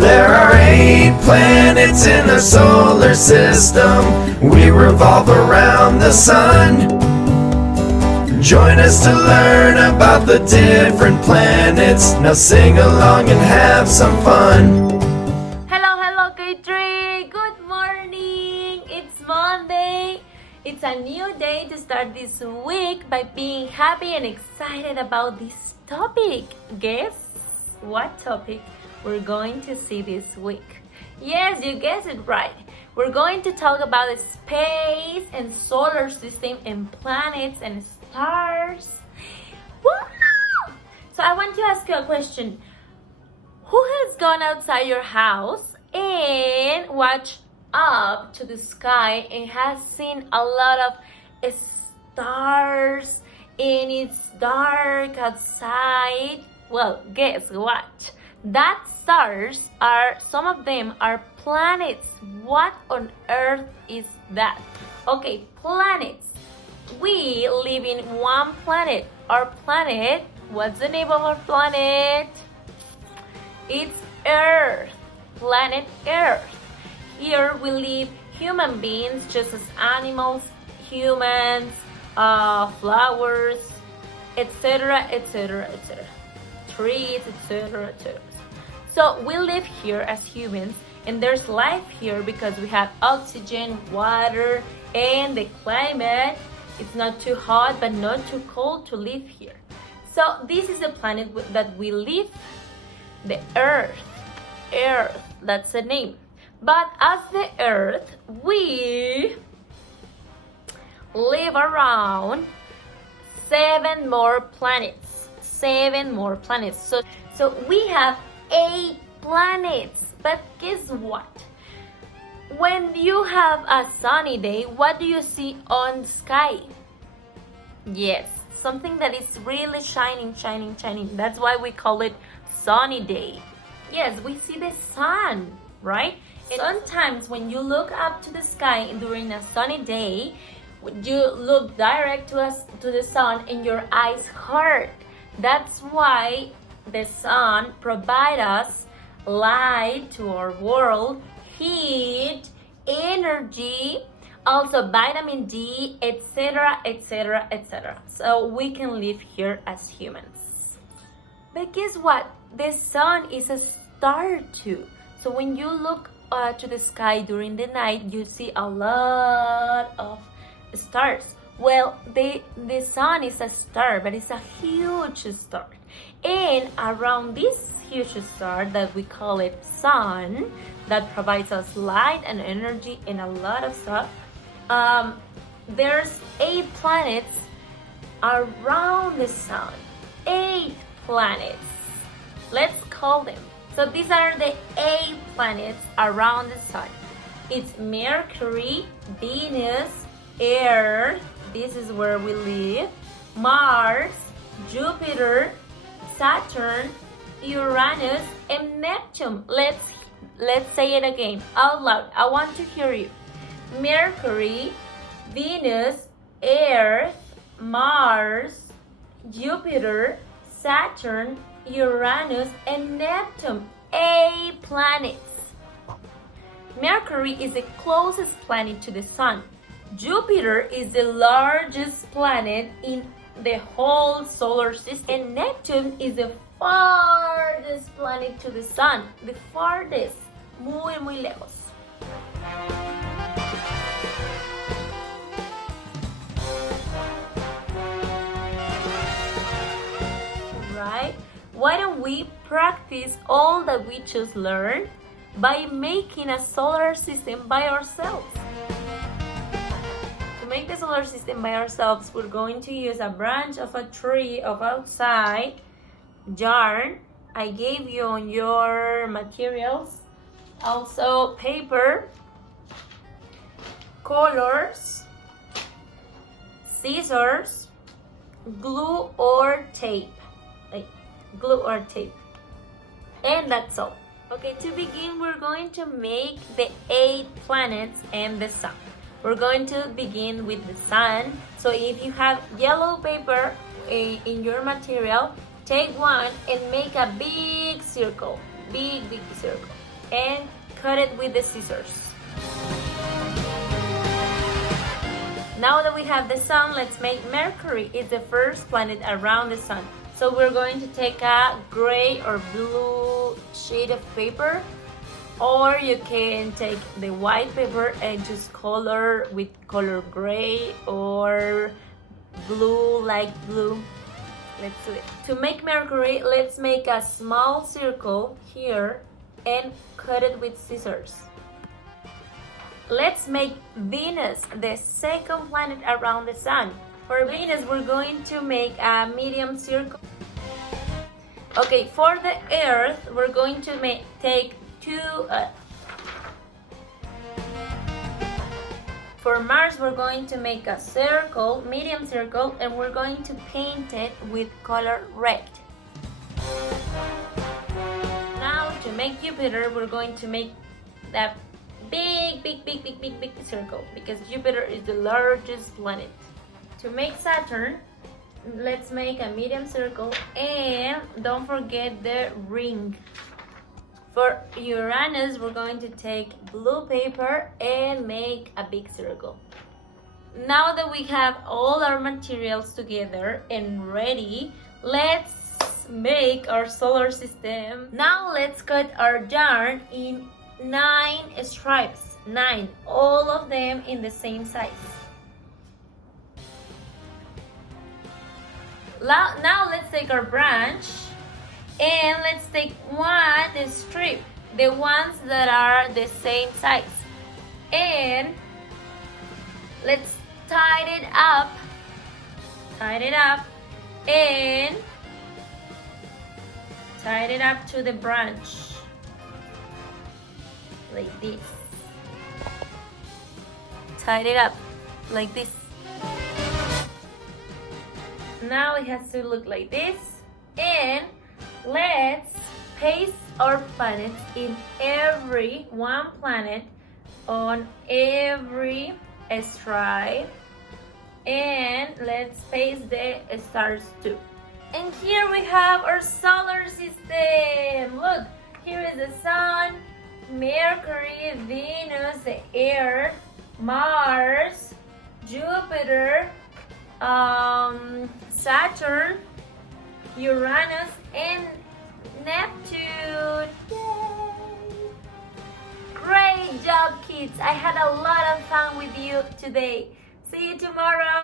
There are 8 planets in the solar system. We revolve around the sun. Join us to learn about the different planets. Now sing along and have some fun. Hello, K3! Good morning! It's Monday. It's a new day to start this week by being happy and excited about this topic. Guess what topic we're going to see this week? Yes, you guessed it right. We're going to talk about the space and solar system and planets and stars. Wow! So I want to ask you a question. Who has gone outside your house and watched up to the sky and has seen a lot of stars and it's dark outside? Well, guess what? That stars are, some of them are planets. What on earth is that? Okay, planets. We live in one planet. Our planet, what's the name of our planet? It's Earth. Planet Earth. Here we live human beings just as animals, humans, flowers, etc., etc., etc. Trees, etc., etc. So we live here as humans, and there's life here because we have oxygen, water, and the climate. It's not too hot but not too cold to live here. So this is the planet that we live, the Earth. Earth, that's the name. But as the Earth, we live around 7 more planets. 7 more planets. So we have 8 planets. But guess what? When you have a sunny day, what do you see on the sky? Yes, something that is really shining. That's why we call it sunny day. Yes, we see the sun, right? And sometimes when you look up to the sky during a sunny day, you look direct to the sun and your eyes hurt. That's why the sun provides us light to our world, heat, energy, also vitamin D, etc., etc., etc. So we can live here as humans. But guess what? The sun is a star too. So when you look to the sky during the night, you see a lot of stars. Well, the sun is a star, but it's a huge star. And around this huge star that we call it sun, that provides us light and energy and a lot of stuff, there's 8 planets around the sun. 8 planets. Let's call them. So these are the 8 planets around the sun. It's Mercury, Venus, Earth, this is where we live, Mars, Jupiter, Saturn, Uranus, and Neptune. Let's say it again out loud. I want to hear you. Mercury, Venus, Earth, Mars, Jupiter, Saturn, Uranus, and Neptune. 8 planets. Mercury is the closest planet to the sun. Jupiter is the largest planet in the whole solar system. And Neptune is the farthest planet to the sun. The farthest. Muy lejos. Right? Why don't we practice all that we just learned by making a solar system by ourselves? To make the solar system by ourselves, we're going to use a branch of a tree of outside, yarn. I gave you on your materials. Also paper, colors, scissors, glue or tape. And that's all. Okay, to begin, we're going to make the 8 planets and the sun. We're going to begin with the sun. So if you have yellow paper in your material, take one and make a big circle. Big circle. and cut it with the scissors. Now that we have the sun, let's make Mercury. It's the first planet around the sun. So we're going to take a gray or blue sheet of paper, or you can take the white paper and just color with color gray or blue, light blue. Let's do it. To make Mercury, let's make a small circle here and cut it with scissors. Let's make Venus, the second planet around the sun. For Venus, we're going to make a medium circle. Okay, for the Earth, we're going to take two. For Mars, we're going to make a circle, medium circle, and we're going to paint it with color red. Now, to make Jupiter, we're going to make that big circle because Jupiter is the largest planet. To make Saturn, let's make a medium circle and don't forget the ring. For Uranus, we're going to take blue paper and make a big circle. Now that we have all our materials together and ready, let's make our solar system. Now let's cut our yarn in 9 stripes, 9, all of them in the same size. Now let's take our branch and let's take one strip, the ones that are the same size, and let's tie it up and tie it up to the branch. Like this. Tie it up like this. Now it has to look like this. And let's paste our planets in every one planet on every stripe. And let's paste the stars too. And here we have our solar system. Look, here is the sun, Mercury, Venus, the Earth, Mars, Jupiter, Saturn, Uranus, and Neptune. Yay! Great job, kids! I had a lot of fun with you today. See you tomorrow.